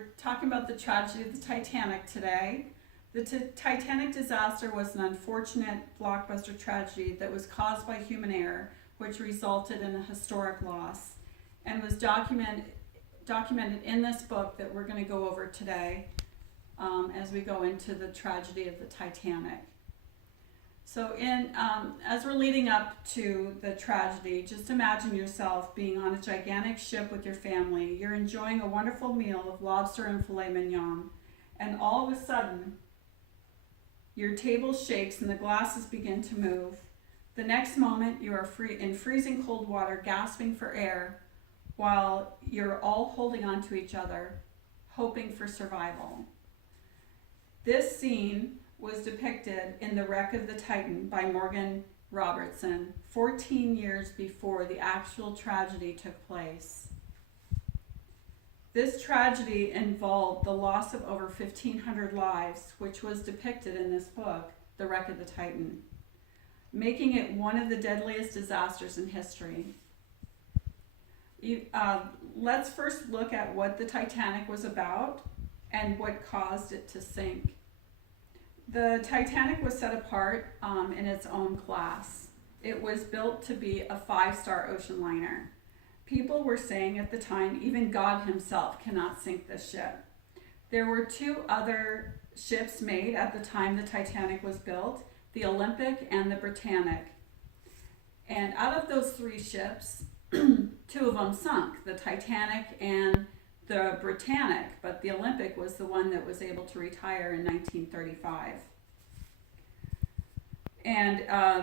we're talking about the tragedy of the Titanic today. The Titanic disaster was an unfortunate blockbuster tragedy that was caused by human error, which resulted in a historic loss, and was documented in this book that we're going to go over today as we go into the tragedy of the Titanic. So as we're leading up to the tragedy, just imagine yourself being on a gigantic ship with your family. You're enjoying a wonderful meal of lobster and filet mignon, and all of a sudden, your table shakes and the glasses begin to move. The next moment, you are in freezing cold water, gasping for air, while you're all holding on to each other, hoping for survival. This scene was depicted in The Wreck of the Titan by Morgan Robertson 14 years before the actual tragedy took place. This tragedy involved the loss of over 1,500 lives, which was depicted in this book, The Wreck of the Titan, making it one of the deadliest disasters in history. Let's first look at what the Titanic was about and what caused it to sink. The Titanic was set apart in its own class. It was built to be a 5-star ocean liner. People were saying at the time, even God himself cannot sink this ship. There were 2 other ships made at the time the Titanic was built, the Olympic and the Britannic. And out of those 3 ships, 2 of them sunk, the Titanic and the Britannic, but the Olympic was the one that was able to retire in 1935. And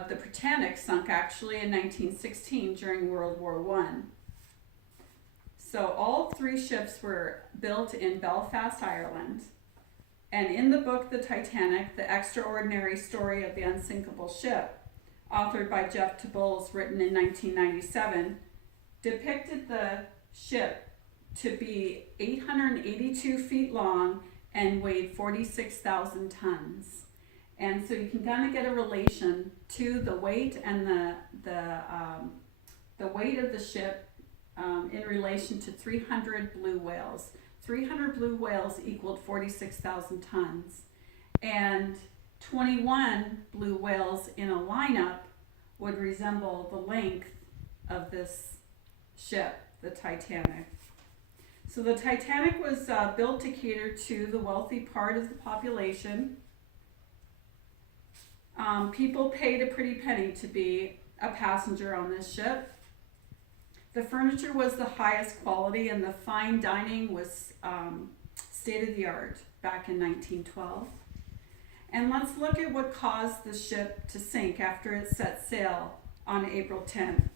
the Britannic sunk actually in 1916 during World War I. So all 3 ships were built in Belfast, Ireland. And in the book, The Titanic, the extraordinary story of the unsinkable ship, authored by Jeff Tibbles, written in 1997, depicted the ship to be 882 feet long and weighed 46,000 tons. And so you can kind of get a relation to the weight and the weight of the ship in relation to 300 blue whales. 300 blue whales equaled 46,000 tons. And 21 blue whales in a lineup would resemble the length of this ship, the Titanic. So the Titanic was built to cater to the wealthy part of the population. People paid a pretty penny to be a passenger on this ship. The furniture was the highest quality and the fine dining was state-of-the-art back in 1912. And let's look at what caused the ship to sink after it set sail on April 10th.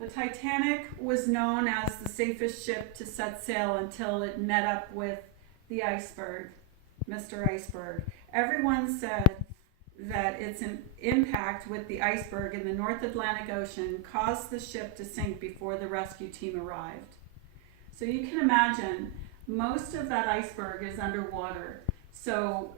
The Titanic was known as the safest ship to set sail until it met up with the iceberg, Mr. Iceberg. Everyone said that its impact with the iceberg in the North Atlantic Ocean caused the ship to sink before the rescue team arrived. So you can imagine most of that iceberg is underwater. So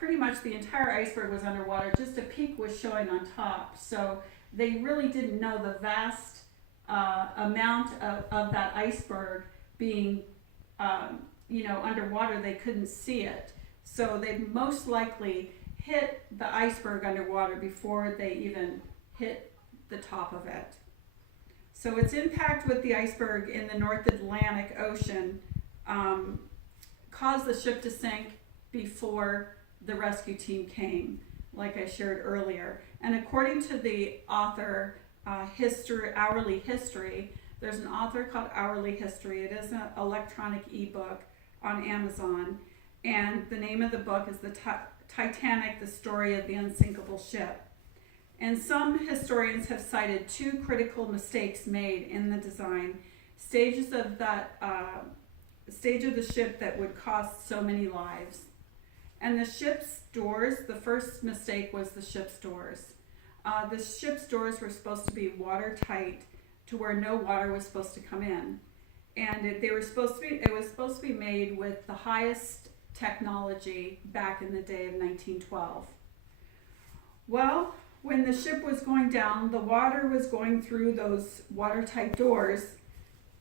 pretty much the entire iceberg was underwater. Just a peak was showing on top. So they really didn't know the vast amount of that iceberg being, underwater. They couldn't see it. So they most likely hit the iceberg underwater before they even hit the top of it. So its impact with the iceberg in the North Atlantic Ocean caused the ship to sink before the rescue team came, like I shared earlier. And according to the author, Hourly History, there's an author called Hourly History. It is an electronic ebook on Amazon. And the name of the book is The Titanic, the Story of the Unsinkable Ship. And some historians have cited 2 critical mistakes made in the design, stages of stage of the ship that would cost so many lives. And the ship's doors, the first mistake was the ship's doors. The ship's doors were supposed to be watertight to where no water was supposed to come in. And it was supposed to be made with the highest technology back in the day of 1912. Well, when the ship was going down, the water was going through those watertight doors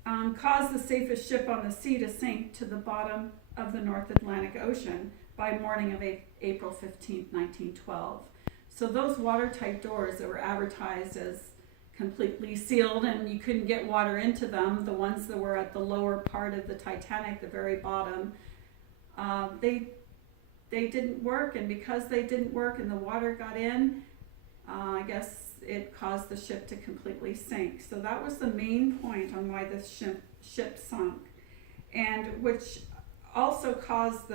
caused the safest ship on the sea to sink to the bottom of the North Atlantic Ocean by morning of April 15th, 1912. So those watertight doors that were advertised as completely sealed and you couldn't get water into them, the ones that were at the lower part of the Titanic, the very bottom, they didn't work, and because they didn't work and the water got in, I guess it caused the ship to completely sink. So that was the main point on why this ship sunk, and which also caused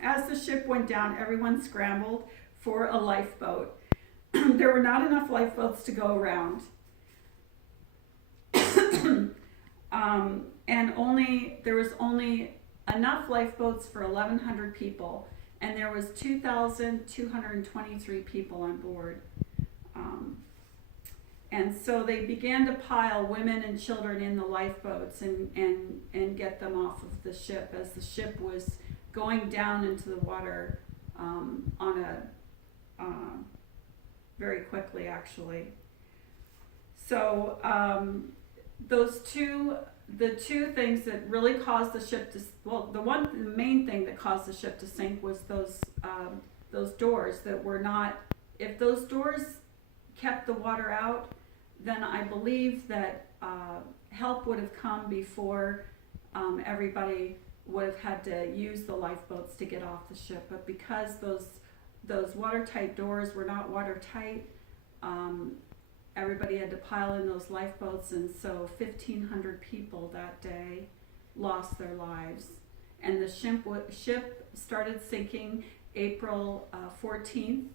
as the ship went down, everyone scrambled for a lifeboat. There were not enough lifeboats to go around. And there was only enough lifeboats for 1,100 people, and there was 2,223 people on board. And so they began to pile women and children in the lifeboats and get them off of the ship as the ship was going down into the water very quickly, actually. So the two things that really caused the ship to, the main thing that caused the ship to sink was those doors that were not, if those doors kept the water out, then I believe that help would have come before everybody would have had to use the lifeboats to get off the ship. But because those watertight doors were not watertight, everybody had to pile in those lifeboats, and so 1,500 people that day lost their lives. And the ship started sinking April 14th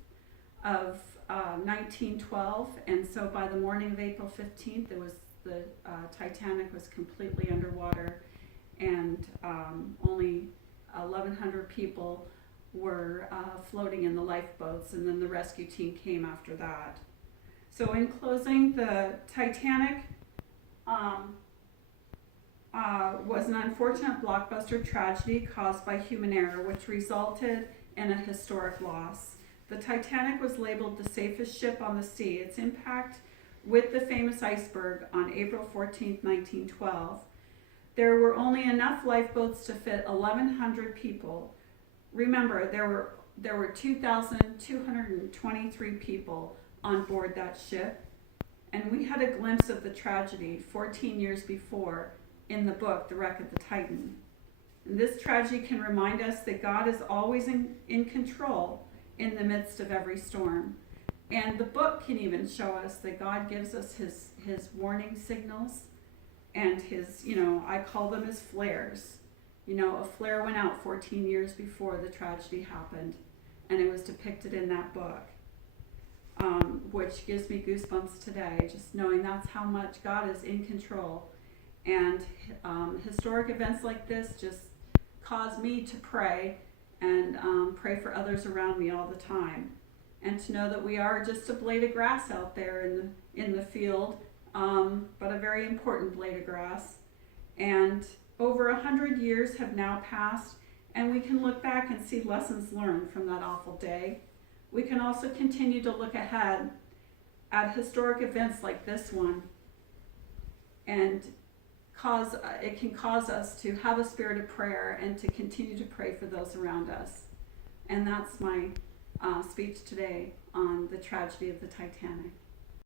of 1912, and so by the morning of April 15th, the Titanic was completely underwater, and only 1,100 people were floating in the lifeboats, and then the rescue team came after that. So in closing, the Titanic was an unfortunate blockbuster tragedy caused by human error, which resulted in a historic loss. The Titanic was labeled the safest ship on the sea. Its impact with the famous iceberg on April 14, 1912. There were only enough lifeboats to fit 1,100 people. Remember, there were 2,223 people on board that ship, and we had a glimpse of the tragedy 14 years before in the book, The Wreck of the Titan. And this tragedy can remind us that God is always in control in the midst of every storm. And the book can even show us that God gives us his warning signals and his, I call them as flares. A flare went out 14 years before the tragedy happened, and it was depicted in that book, which gives me goosebumps today, just knowing that's how much God is in control. And historic events like this just cause me to pray and pray for others around me all the time, and to know that we are just a blade of grass out there in the field, but a very important blade of grass. And over 100 years have now passed, and we can look back and see lessons learned from that awful day. We can also continue to look ahead at historic events like this one, and it can cause us to have a spirit of prayer and to continue to pray for those around us. And that's my speech today on the tragedy of the Titanic.